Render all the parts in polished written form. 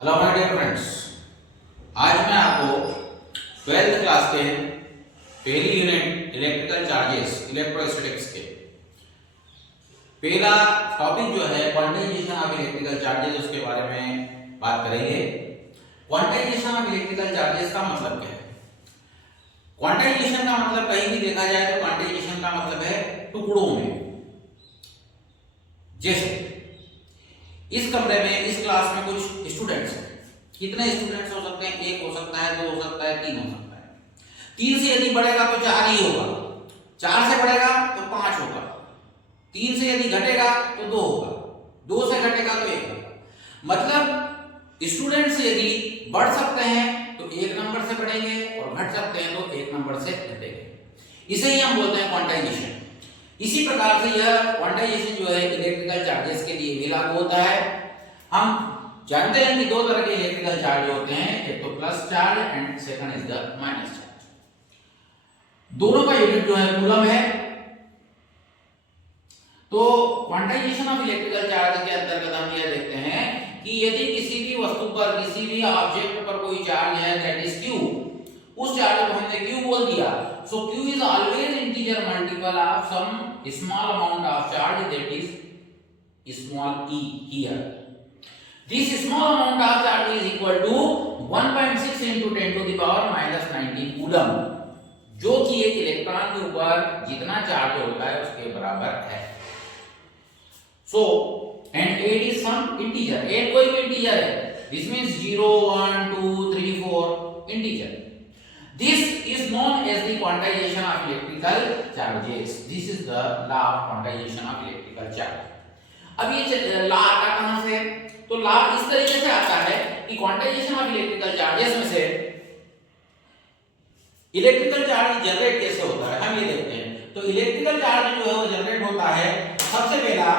Hello my dear friends, आज मैं आपको 12th क्लास के पहली यूनिट इलेक्ट्रिकल चार्जेस इलेक्ट्रोस्टैटिक्स के पहला टॉपिक जो है क्वांटाइजेशन ऑफ इलेक्ट्रिकल चार्जेस उसके बारे में बात करेंगे। क्वांटाइजेशन ऑफ इलेक्ट्रिकल चार्जेस का मतलब क्या है? क्वांटाइजेशन का मतलब कहीं भी देखा जाए तो क्वांटाइजेशन का मतलब है टुकड़ों में। जैसे इस कमरे में इस क्लास में कुछ स्टूडेंट्स हैं। कितने स्टूडेंट्स हो सकते हैं? एक हो सकता है, दो हो सकता है, तीन हो सकता है। तीन से यदि बढ़ेगा तो चार ही होगा, चार से बढ़ेगा तो पांच होगा, तीन से यदि घटेगा तो दो होगा, दो से घटेगा तो एक होगा। मतलब स्टूडेंट्स यदि बढ़ सकते हैं तो एक नंबर से बढ़ेंगे और घट सकते हैं तो एक नंबर से घटेंगे। इसे ही हम बोलते हैं क्वांटाइजेशन। इसी प्रकार से यह क्वांटाइजेशन जो है इलेक्ट्रिकल चार्जेस के लिए भी लागू होता है। हम जानते हैं कि दो तरह के इलेक्ट्रिकल चार्ज होते हैं, एक तो plus charge and second is the minus charge. दोनों का यूनिट जो है कूलम है। तो क्वांटाइजेशन ऑफ इलेक्ट्रिकल चार्ज के अंतर्गत हम यह देखते हैं कि यदि किसी भी वस्तु पर, किसी भी ऑब्जेक्ट पर कोई चार्ज है दैट इज q, उस चार्ज को हमने q बोल दिया। So q is always integer multiple of some small amount of charge that is small e here. This small amount of charge is equal to 1.6 into 10 to the power minus 19 coulomb, जो कि एक electron के ऊपर जितना charge होता है उसके बराबर है। So and 8 is some integer, 8 कोई भी इंटीजर है। This means 0, 1, 2, 3, 4 integer. This is known as the quantization of electrical charges. This is the law of quantization of electrical charge. अब ये लॉ आता कहां से? तो लॉ इस तरीके से आता है कि क्वांटाइजेशन ऑफ इलेक्ट्रिकल चार्जेस में से इलेक्ट्रिकल चार्ज जनरेट कैसे होता है हम ये देखते हैं। तो इलेक्ट्रिकल चार्ज जो है वो जनरेट होता है सबसे पहला,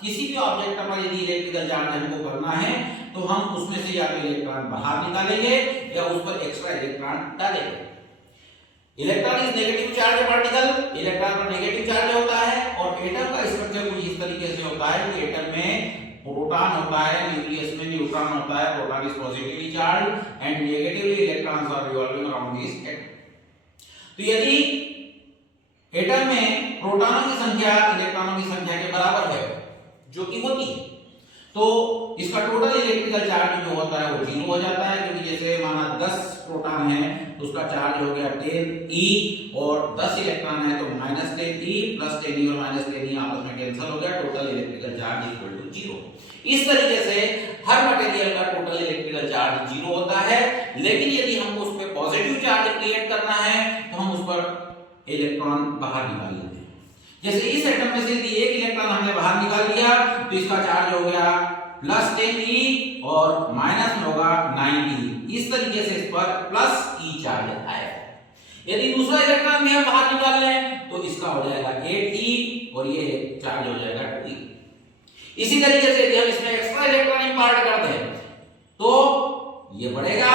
किसी भी ऑब्जेक्ट पर यदि इलेक्ट्रिकल चार्ज हमको करना है तो हम उसमें से या तो इलेक्ट्रॉन बाहर निकालेंगे या उस पर एक्स्ट्रा इलेक्ट्रॉन डालेंगे। Electron is negative charge particle, electron पर नेगेटिव चार्ज होता है। और एटम का स्ट्रक्चर कुछ इस तरीके से होता है कि एटम में प्रोटॉन होता है, न्यूक्लियस में न्यूट्रॉन होता है। Proton is positively charge and negatively electrons are revolving around this atom. तो यदि एटम में प्रोटॉनों की संख्या इलेक्ट्रॉनों की संख्या के बराबर है, जो कि होती है, तो इसका टोटल इलेक्ट्रिकल चार्ज जो होता है वो 0 हो जाता है। क्योंकि जैसे माना 10 प्रोटॉन है तो उसका चार्ज हो गया 10e और 10 इलेक्ट्रॉन है तो -10e प्लस 10e और -10e आपस में कैंसिल हो गया, total electrical charge equal to 0। इस तरीके से हर मटेरियल का टोटल इलेक्ट्रिकल चार्ज 0 होता है। लेकिन यदि हमको उस पर पॉजिटिव चार्ज क्रिएट करना है तो हम उस पर इलेक्ट्रॉन बाहर निकाल लेते हैं। जैसे इस एटम में से यदि एक इलेक्ट्रॉन हमने बाहर निकाल दिया तो इसका चार्ज हो गया +10e और माइनस में होगा 9e। इस तरीके से इस पर +e चार्ज आएगा। यदि दूसरा इलेक्ट्रॉन भी हम बाहर निकाल लें तो इसका हो जाएगा 8e और ये चार्ज हो जाएगा 2e। इसी तरीके से यदि हम इसमें एक्स्ट्रा इलेक्ट्रॉन इंपार्ट कर दें तो ये बढ़ेगा,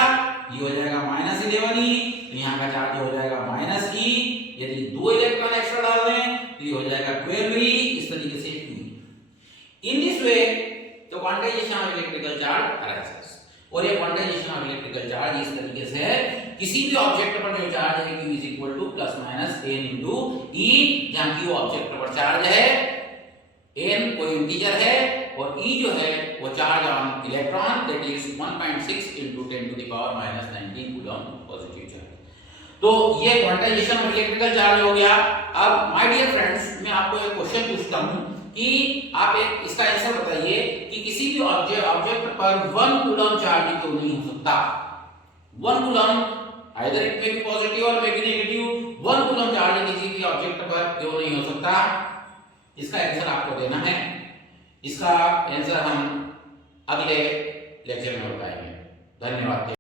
ये हो जाएगा -11e, तो यहाँ का चार्ज हो जाएगा -e। यदि दो इलेक्ट्रॉन एक्स्ट्रा डाल दें तो ये हो जाएगा 12e, इस तरीके से 2e। इन दिस वे तो quantization of electrical charge arises. और ये क्वांटाइजेशन ऑफ इलेक्ट्रिकल चार्ज इस तरीके से है, किसी भी ऑब्जेक्ट पर जो चार्ज है q is equal to ±n into e, जहां q ऑब्जेक्ट पर चार्ज है, n कोई इंटीजर है और e जो है वो charge on electron that is 1.6 into 10 to the power -19 coulomb positive charge. तो ये क्वांटाइजेशन ऑफ इलेक्ट्रिकल चार्ज हो गया। अब माय डियर फ्रेंड्स, मैं आपको एक क्वेश्चन पूछता हूं कि आप एक इसका आंसर बताइए कि किसी भी ऑब्जेक्ट पर 1 कूलम चार्ज क्यों नहीं हो सकता? 1 coulomb, either it may be positive और may be negative, 1 coulomb charge किसी भी ऑब्जेक्ट पर क्यों नहीं हो सकता? इसका आंसर आपको देना है। इसका आंसर हम अगले लेक्चर में बताएंगे। धन्यवाद।